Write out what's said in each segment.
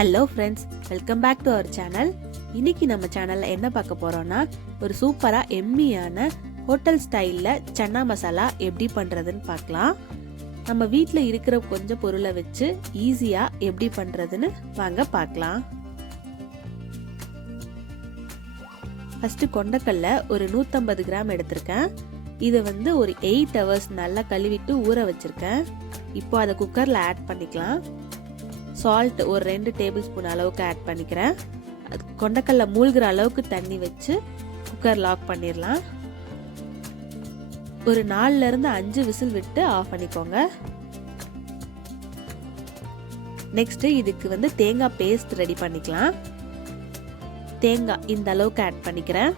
Hello friends, welcome back to our channel. இன்னைக்கு நம்ம சேனலில் என்ன பார்க்க போகிறோன்னா, ஒரு சூப்பராக எம்மியான ஹோட்டல் ஸ்டைலில் சன்னா மசாலா எப்படி பண்ணுறதுன்னு பார்க்கலாம். நம்ம வீட்டில் இருக்கிற கொஞ்சம் பொருளை வச்சு ஈஸியாக எப்படி பண்ணுறதுன்னு வாங்க பார்க்கலாம். ஃபஸ்ட்டு கொண்டக்கல்ல ஒரு 150 கிராம் எடுத்திருக்கேன். இதை ஒரு 8 hours நல்லா கழுவிட்டு ஊற வச்சுருக்கேன். இப்போ அதை குக்கரில் ஆட் பண்ணிக்கலாம். சால்ட் ஒரு 2 டேபிள் ஸ்பூன் அளவுக்கு ஆட் பண்ணிக்கிறேன். கொண்டக்கல்ல மூழ்கிற அளவுக்கு தண்ணி வச்சு குக்கர் லாக் பண்ணிடலாம். ஒரு 4-5 விசில் விட்டு ஆஃப் பண்ணிக்கோங்க. நெக்ஸ்ட் இதுக்கு தேங்காய் பேஸ்ட் ரெடி பண்ணிக்கலாம். தேங்காய் இந்த அளவுக்கு ஆட் பண்ணிக்கிறேன்.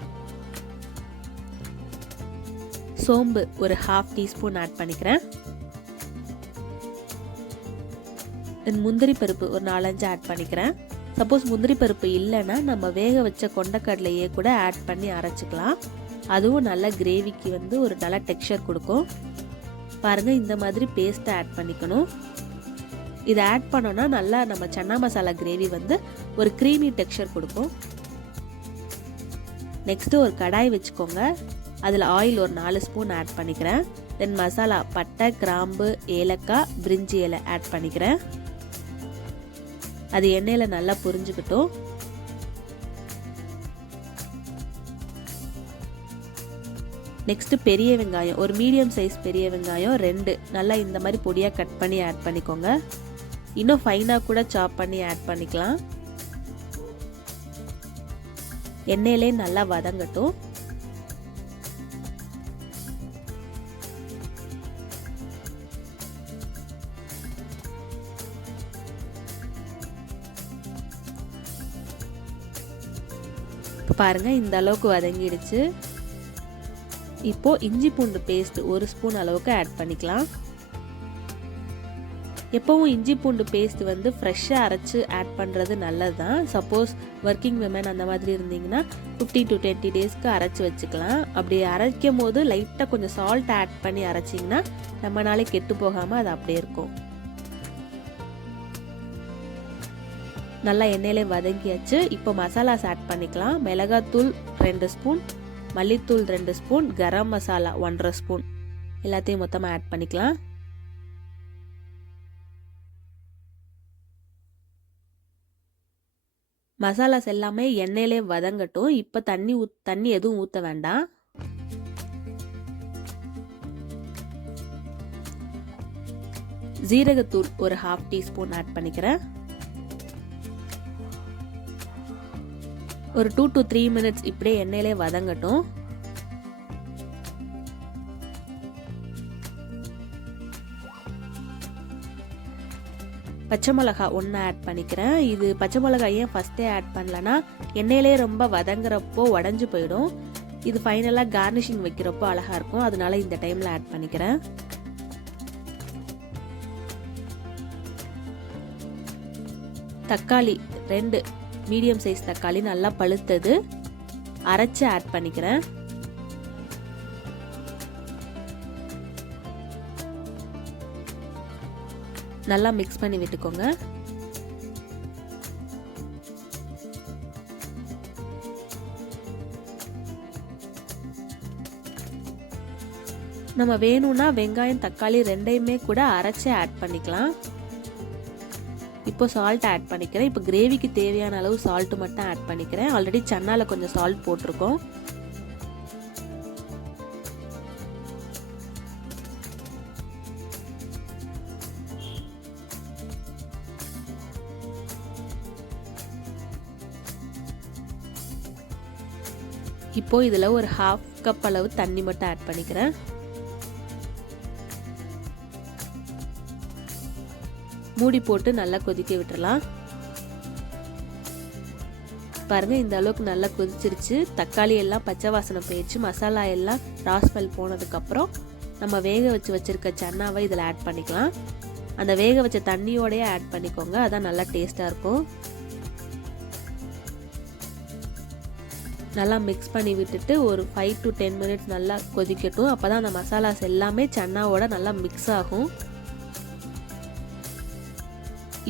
சோம்பு ஒரு 1/2 டீஸ்பூன் ஆட் பண்ணிக்கிறேன். முந்திரி பருப்பு ஒரு 4-5 ஆட் பண்ணிக்கிறேன். சப்போஸ் முந்திரி பருப்பு இல்லைன்னா நம்ம வேக வச்ச கொண்டக்கடலையே கூட ஆட் பண்ணி அரைச்சிக்கலாம். அதுவும் நல்ல கிரேவிக்கு ஒரு நல்ல டெக்ஸ்சர் கொடுக்கும். பாருங்கள், இந்த மாதிரி பேஸ்ட்டை ஆட் பண்ணிக்கணும். இதை ஆட் பண்ணோன்னா நல்லா நம்ம சன்னா மசாலா கிரேவி ஒரு க்ரீமி டெக்ஸ்சர் கொடுக்கும். நெக்ஸ்ட்டு ஒரு கடாய் வச்சுக்கோங்க. அதில் ஆயில் ஒரு 4 ஸ்பூன் ஆட் பண்ணிக்கிறேன். தென் மசாலா பட்டை, கிராம்பு, ஏலக்காய், பிரிஞ்சி இலை ஆட் பண்ணிக்கிறேன். அது எண்ணெயில் நல்லா பொரிஞ்சுக்கிட்டும். நெக்ஸ்ட் பெரிய வெங்காயம் ஒரு மீடியம் சைஸ் பெரிய வெங்காயம் 2 நல்லா இந்த மாதிரி பொடியாக கட் பண்ணி ஆட் பண்ணிக்கோங்க. இன்னும் ஃபைனாக கூட சாப் பண்ணி ஆட் பண்ணிக்கலாம். எண்ணெயிலே நல்லா வதங்கட்டும். பாருங்க, இந்த அளவுக்கு வதங்கிடுச்சு. இப்போ இஞ்சி பூண்டு பேஸ்ட் 1 ஸ்பூன் அளவுக்கு ஆட் பண்ணிக்கலாம். எப்பவும் இஞ்சி பூண்டு பேஸ்ட் ஃப்ரெஷ்ஷாக அரைச்சு ஆட் பண்ணுறது நல்லது தான். சப்போஸ் ஒர்க்கிங் விமன் அந்த மாதிரி இருந்தீங்கன்னா 15 to 20 டேஸ்க்கு அரைச்சி வச்சுக்கலாம். அப்படி அரைக்கும் போது லைட்டாக கொஞ்சம் சால்ட் ஆட் பண்ணி அரைச்சிங்கன்னா ரொம்ப நாளைக்கு கெட்டு போகாமல் அது அப்படியே இருக்கும். நல்லா எண்ணெயிலே வதங்கியாச்சு. இப்போ மசாலாஸ் ஆட் பண்ணிக்கலாம். மிளகாத்தூள் 2 ஸ்பூன், மல்லித்தூள் 2 ஸ்பூன், கரம் மசாலா 1.5 ஸ்பூன் எல்லாத்தையும் மொத்தமாக ஆட் பண்ணிக்கலாம். மசாலாஸ் எல்லாமே எண்ணெயிலே வதங்கட்டும். இப்போ தண்ணி எதுவும் ஊற்ற வேண்டாம். ஜீரகத்தூள் ஒரு 1/2 டீஸ்பூன் ஆட் பண்ணிக்கிறேன். ஒரு 2 to 3 மினிட்ஸ் இப்படியே எண்ணெயிலே வதங்கட்டும். பச்சை மிளகா 1 ஆட் பண்ணிக்கிறேன். இது பச்சை மிளகா ஏன் ஃபஸ்ட்டே ஆட் பண்ணலன்னா எண்ணெயிலே ரொம்ப வதங்குறப்போ உடஞ்சி போயிடும். இது ஃபைனலாக கார்னிஷிங் வைக்கிறப்போ அழகாக இருக்கும். அதனால இந்த டைமில் ஆட் பண்ணிக்கிறேன். தக்காளி 2 மீடியம் சைஸ் தக்காளி நல்லா பழுத்தது அரைச்சு ஆட் பண்ணிக்கிறேன். நல்லா மிக்ஸ் பண்ணி விட்டுக்கோங்க. நம்ம வேணும்னா வெங்காயம் தக்காளி 2யுமே கூட அரைச்சு ஆட் பண்ணிக்கலாம். இப்போ சால்ட் ஆட் பண்ணிக்கிறேன். இப்போ கிரேவிக்கு தேவையான அளவு சால்ட் மட்டும் ஆட் பண்ணிக்கிறேன். ஆல்ரெடி சன்னால கொஞ்சம் சால்ட் போட்டிருக்கோம். இப்போ இதுல ஒரு 1/2 கப் அளவு தண்ணி மட்டும் ஆட் பண்ணிக்கிறேன். மூடி போட்டு நல்லா கொதிக்க விட்டுறலாம். பாருங்க, இந்த அளவுக்கு நல்லா கொதிச்சிருச்சு. தக்காளி எல்லாம் பச்சை வாசனை போயிடுச்சு. மசாலா எல்லாம் ரா ஸ்மெல் போனதுக்கு அப்புறம் நம்ம வேக வச்சிருக்க சன்னாவை இதில் ஆட் பண்ணிக்கலாம். அந்த வேக வச்ச தண்ணியோடய ஆட் பண்ணிக்கோங்க. அதான் நல்லா டேஸ்டா இருக்கும். நல்லா மிக்ஸ் பண்ணி விட்டுட்டு ஒரு 5 to 10 மினிட்ஸ் நல்லா கொதிக்கட்டும். அப்பதான் அந்த மசாலாஸ் எல்லாமே சன்னாவோட நல்லா மிக்ஸ் ஆகும்.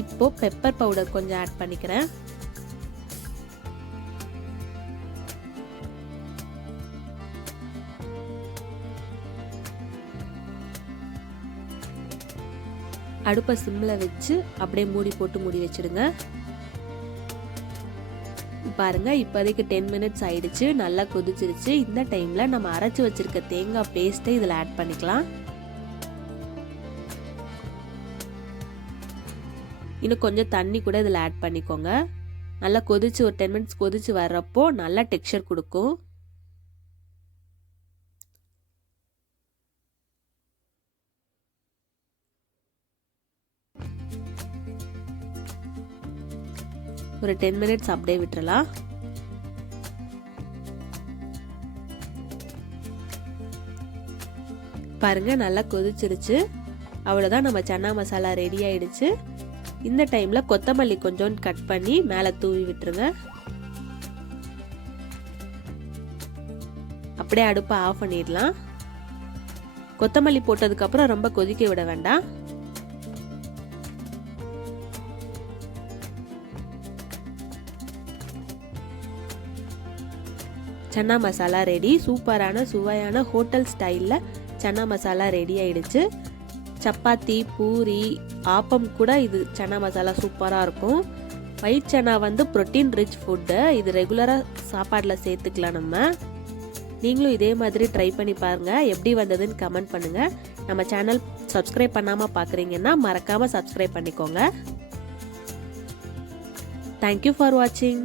இப்போ பெப்பர் பவுடர் கொஞ்சம் ஆட் பண்ணிக்கிறேன். அடுப்பை சிம்மில் வச்சு அப்படியே மூடி போட்டு மூடி வச்சிடுங்க. பாருங்க இப்போதைக்கு 10 மினிட்ஸ் ஆயிடுச்சு, நல்லா கொதிச்சிருச்சு. இந்த டைம்ல நம்ம அரைச்சி வச்சிருக்க தேங்காய் பேஸ்ட்டை இதில் ஆட் பண்ணிக்கலாம். இன்னும் கொஞ்சம் தண்ணி கூட இதில் ஆட் பண்ணிக்கோங்க. நல்லா கொதிச்சு ஒரு 10 மினிட்ஸ் கொதிச்சு வர்றப்போ நல்லா டெக்ஸ்சர் கொடுக்கும். ஒரு 10 மினிட்ஸ் அப்படியே விட்டுறலாம். பாருங்க நல்லா கொதிச்சிருச்சு. அவ்வளோதான், நம்ம சன்னா மசாலா ரெடி ஆயிடுச்சு. இந்த டைம்ல கொத்தமல்லி கொஞ்சம் கட் பண்ணி மேலே தூவி விட்டுருங்க. அப்படியே அடுப்பை ஆஃப் பண்ணிடலாம். கொத்தமல்லி போட்டதுக்கு அப்புறம் ரொம்ப கொதிக்க விட வேண்டாம். சன்னா மசாலா ரெடி. சூப்பரான சுவையான ஹோட்டல் ஸ்டைலில் சன்னா மசாலா ரெடி ஆயிடுச்சு. சப்பாத்தி, பூரி, ஆப்பம் கூட இது சன்னா மசாலா சூப்பராக இருக்கும். ஒயிட் சன்னா வந்து ப்ரோட்டீன் ரிச் ஃபுட்டு. இது ரெகுலராக சாப்பாட்டில் சேர்த்துக்கலாம். நீங்களும் இதே மாதிரி ட்ரை பண்ணி பாருங்கள். எப்படி வந்ததுன்னு கமெண்ட் பண்ணுங்கள். நம்ம சேனல் சப்ஸ்கிரைப் பண்ணாமல் பார்க்குறீங்கன்னா மறக்காமல் சப்ஸ்கிரைப் பண்ணிக்கோங்க. தேங்க்யூ ஃபார் வாட்சிங்.